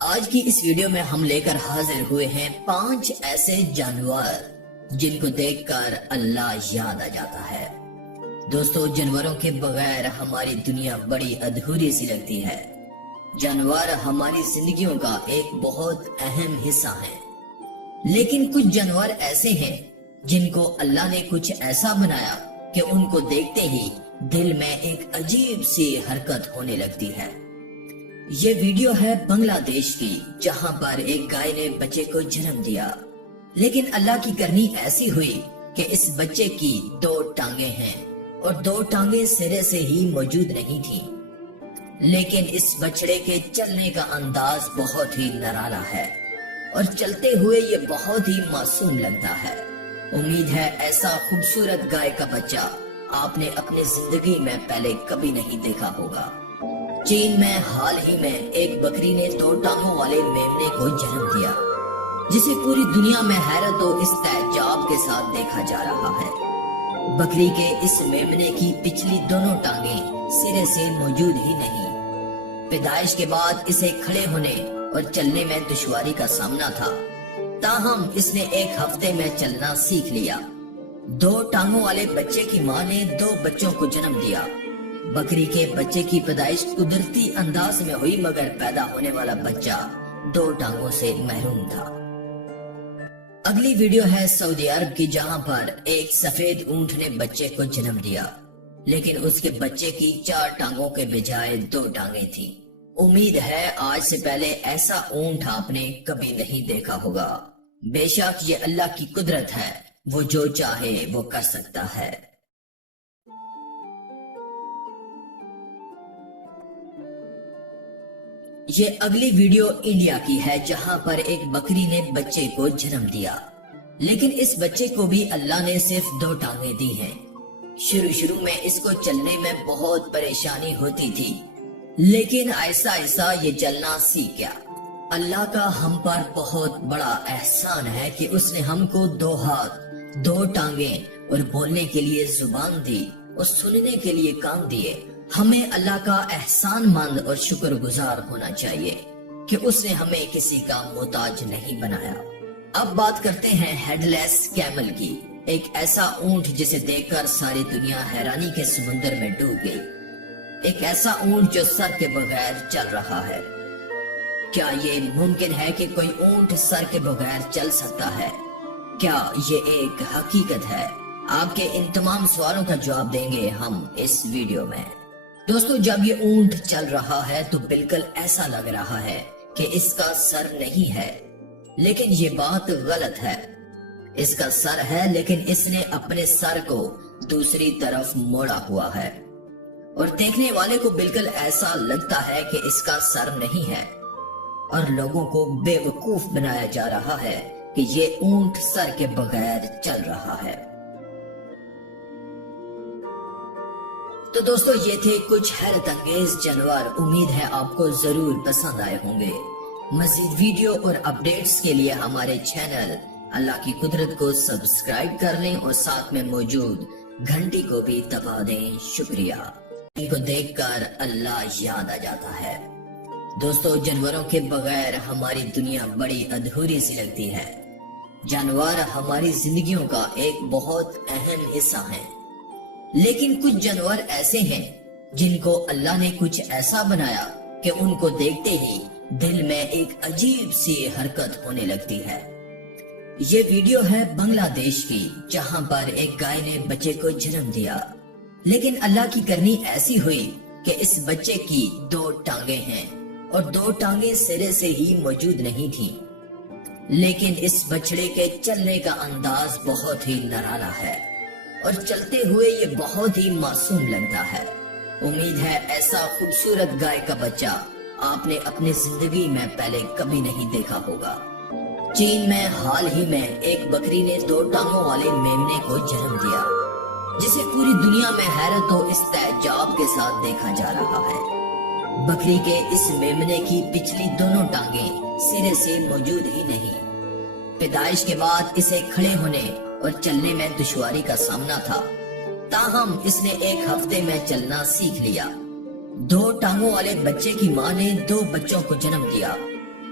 آج کی اس ویڈیو میں ہم لے کر حاضر ہوئے ہیں 5 ایسے جانور جن کو دیکھ کر اللہ یاد آ جاتا ہے۔ دوستو، جانوروں کے بغیر ہماری دنیا بڑی ادھوری سی لگتی ہے۔ جانور ہماری زندگیوں کا ایک بہت اہم حصہ ہیں، لیکن کچھ جانور ایسے ہیں جن کو اللہ نے کچھ ایسا بنایا کہ ان کو دیکھتے ہی دل میں ایک عجیب سی حرکت ہونے لگتی ہے۔ یہ ویڈیو ہے بنگلہ دیش کی، جہاں پر ایک گائے نے بچے کو جنم دیا، لیکن اللہ کی کرنی ایسی ہوئی کہ اس بچے کی 2 ٹانگیں ہیں اور 2 ٹانگیں سرے سے ہی موجود نہیں تھیں، لیکن اس بچڑے کے چلنے کا انداز بہت ہی نرالا ہے اور چلتے ہوئے یہ بہت ہی معصوم لگتا ہے۔ امید ہے ایسا خوبصورت گائے کا بچہ آپ نے اپنی زندگی میں پہلے کبھی نہیں دیکھا ہوگا۔ چین میں حال ہی میں ایک بکری نے 2 ٹانگوں والے میمنے کو جنم دیا، جسے پوری دنیا میں حیرت و استعجاب کے ساتھ دیکھا جا رہا ہے۔ بکری کے اس میمنے کی پچھلی دونوں ٹانگیں سرے سے موجود ہی نہیں۔ پیدائش کے بعد اسے کھڑے ہونے اور چلنے میں دشواری کا سامنا تھا، تاہم اس نے 1 ہفتے میں چلنا سیکھ لیا۔ 2 ٹانگوں والے بچے کی ماں نے 2 بچوں کو جنم دیا۔ بکری کے بچے کی پیدائش قدرتی انداز میں ہوئی، مگر پیدا ہونے والا بچہ 2 ٹانگوں سے محروم تھا۔ اگلی ویڈیو ہے سعودی عرب کی، جہاں پر ایک سفید اونٹ نے بچے کو جنم دیا، لیکن اس کے بچے کی 4 ٹانگوں کے بجائے 2 ٹانگیں تھیں۔ امید ہے آج سے پہلے ایسا اونٹ آپ نے کبھی نہیں دیکھا ہوگا۔ بے شک یہ اللہ کی قدرت ہے، وہ جو چاہے وہ کر سکتا ہے۔ یہ اگلی ویڈیو انڈیا کی ہے، جہاں پر ایک بکری نے بچے کو جنم دیا، لیکن اس بچے کو بھی اللہ نے صرف 2 ٹانگیں دی ہیں۔ شروع میں اس کو چلنے میں بہت پریشانی ہوتی تھی، لیکن آہستہ آہستہ یہ چلنا سیکھ گیا۔ اللہ کا ہم پر بہت بڑا احسان ہے کہ اس نے ہم کو 2 ہاتھ، 2 ٹانگیں اور بولنے کے لیے زبان دی اور سننے کے لیے کان دیے۔ ہمیں اللہ کا احسان مند اور شکر گزار ہونا چاہیے کہ اس نے ہمیں کسی کا محتاج نہیں بنایا۔ اب بات کرتے ہیں ہیڈ لیس کیمل کی، ایک ایسا اونٹ جسے دیکھ کر ساری دنیا حیرانی کے سمندر میں ڈوب گئی۔ ایک ایسا اونٹ جو سر کے بغیر چل رہا ہے۔ کیا یہ ممکن ہے کہ کوئی اونٹ سر کے بغیر چل سکتا ہے؟ کیا یہ ایک حقیقت ہے؟ آپ کے ان تمام سوالوں کا جواب دیں گے ہم اس ویڈیو میں۔ دوستو، جب یہ اونٹ چل رہا ہے تو بالکل ایسا لگ رہا ہے کہ اس کا سر نہیں ہے، لیکن یہ بات غلط ہے۔ اس کا سر ہے، لیکن اس نے اپنے سر کو دوسری طرف موڑا ہوا ہے، اور دیکھنے والے کو بالکل ایسا لگتا ہے کہ اس کا سر نہیں ہے، اور لوگوں کو بے وقوف بنایا جا رہا ہے کہ یہ اونٹ سر کے بغیر چل رہا ہے۔ تو دوستو، یہ تھے کچھ حیرت انگیز جانور۔ امید ہے آپ کو ضرور پسند آئے ہوں گے۔ مزید ویڈیو اور اپڈیٹس کے لیے ہمارے چینل اللہ کی قدرت کو سبسکرائب کر لیں اور ساتھ میں موجود گھنٹی کو بھی دبا دیں۔ شکریہ۔ ان کو دیکھ کر اللہ یاد آ جاتا ہے۔ دوستو، جانوروں کے بغیر ہماری دنیا بڑی ادھوری سی لگتی ہے۔ جانور ہماری زندگیوں کا ایک بہت اہم حصہ ہیں، لیکن کچھ جانور ایسے ہیں جن کو اللہ نے کچھ ایسا بنایا کہ ان کو دیکھتے ہی دل میں ایک عجیب سی حرکت ہونے لگتی ہے۔ یہ ویڈیو ہے بنگلہ دیش کی، جہاں پر ایک گائے نے بچے کو جنم دیا، لیکن اللہ کی کرنی ایسی ہوئی کہ اس بچے کی 2 ٹانگیں ہیں اور 2 ٹانگیں سرے سے ہی موجود نہیں تھیں، لیکن اس بچڑے کے چلنے کا انداز بہت ہی نرالا ہے اور چلتے ہوئے یہ بہت ہی معصوم لگتا ہے۔ امید ہے ایسا خوبصورت گائے کا بچہ آپ نے اپنی زندگی میں پہلے کبھی نہیں دیکھا ہوگا۔ چین میں حال ہی میں ایک بکری نے 2 ٹانگوں والے میمنے کو جنم دیا، جسے پوری دنیا میں حیرت و استعجاب کے ساتھ دیکھا جا رہا ہے۔ بکری کے اس میمنے کی پچھلی دونوں ٹانگیں سرے سے موجود ہی نہیں۔ پیدائش کے بعد اسے کھڑے ہونے اور چلنے میں دشواری کا سامنا تھا، تاہم اس نے 1 ہفتے میں چلنا سیکھ لیا۔ 2 ٹانگوں والے بچے کی ماں نے 2 بچوں کو جنم دیا،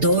2